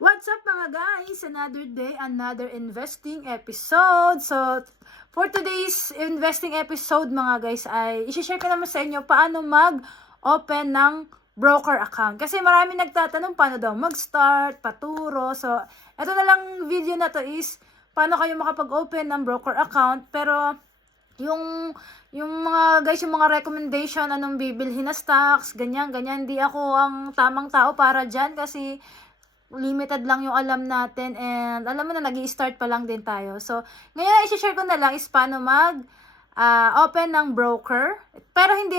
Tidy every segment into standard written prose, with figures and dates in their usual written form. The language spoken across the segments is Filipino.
What's up mga guys? Another day, another investing episode. So, for today's investing episode mga guys ay isi-share ko naman sa inyo paano mag-open ng broker account. Kasi marami nagtatanong paano daw mag-start, paturo. So, eto na lang video na to is paano kayo makapag-open ng broker account. Pero, yung mga guys, yung mga recommendation, anong bibilhin na stocks, ganyan, hindi ako ang tamang tao para dyan kasi limited lang yung alam natin and alam mo na nag-i-start pa lang din tayo. So, ngayon i-share ko na lang is paano open ng broker. Pero hindi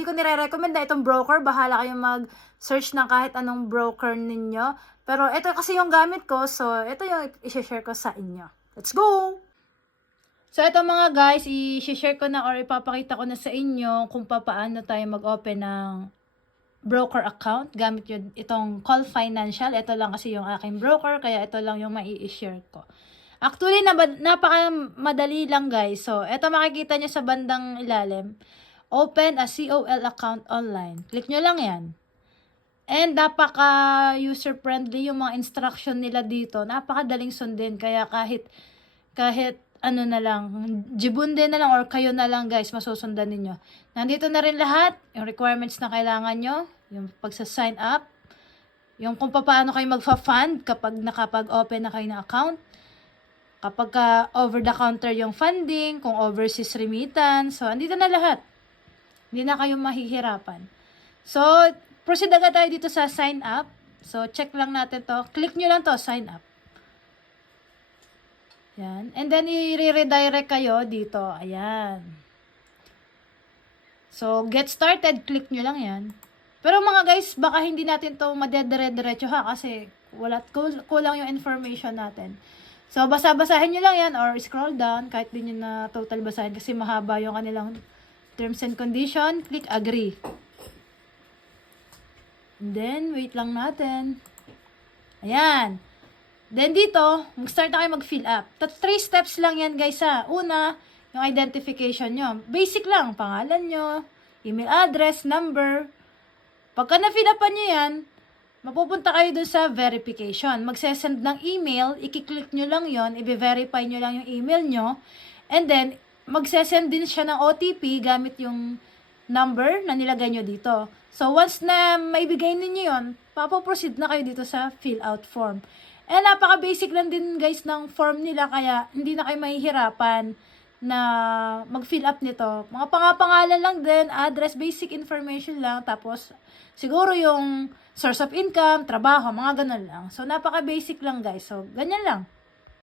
ko nire-recommend na itong broker. Bahala kayong mag-search ng kahit anong broker ninyo. Pero ito kasi yung gamit ko, so ito yung i-share ko sa inyo. Let's go! So, ito mga guys, i-share ko na or ipapakita ko na sa inyo kung paano tayo mag-open ng broker account gamit yun itong Call Financial. Ito lang kasi yung aking broker, kaya ito lang yung mai-share ko. Actually, napaka madali lang guys. So, ito makikita nyo sa bandang ilalim. Open a COL account online. Click nyo lang yan. And napaka user-friendly yung mga instruction nila dito. Napakadaling sundin. Kaya kahit ano na lang, jibunde na lang or kayo na lang guys, masusundan ninyo. Nandito na rin lahat, yung requirements na kailangan nyo, yung pagsa-sign up, yung kung paano kayo magfa-fund kapag nakapag-open na kayo ng account, kapag over-the-counter yung funding, kung overseas remittance, so andito na lahat. Hindi na kayo mahihirapan. So, proceed agad tayo dito sa sign up. So, check lang natin to. Click nyo lang to, sign up. Yan. And then, i-redirect kayo dito. Ayan. So, get started. Click nyo lang yan. Pero mga guys, baka hindi natin to madedire-diretso ha. Kasi kulang yung information natin. So, basa-basahin nyo lang yan or scroll down. Kahit di nyo na total basahin kasi mahaba yung kanilang terms and condition. Click agree. And then, wait lang natin. Ayan. Then dito, mag-start na kayo mag-fill up. 3 steps lang yan guys ha. Una, yung identification nyo. Basic lang, pangalan nyo, email address, number. Pagka na-fill upan nyo yan, mapupunta kayo dun sa verification. Magsesend ng email, i-click nyo lang yon, i-verify nyo lang yung email nyo. And then, magsesend din siya ng OTP gamit yung number na nilagay nyo dito. So, once na maibigay ninyo yon, papoproceed na kayo dito sa fill out form. Eh, napaka-basic lang din guys ng form nila, kaya hindi na kayo mahihirapan na mag-fill up nito. Mga pangalan lang din, address, basic information lang, tapos siguro yung source of income, trabaho, mga ganun lang. So, napaka-basic lang guys. So, ganyan lang.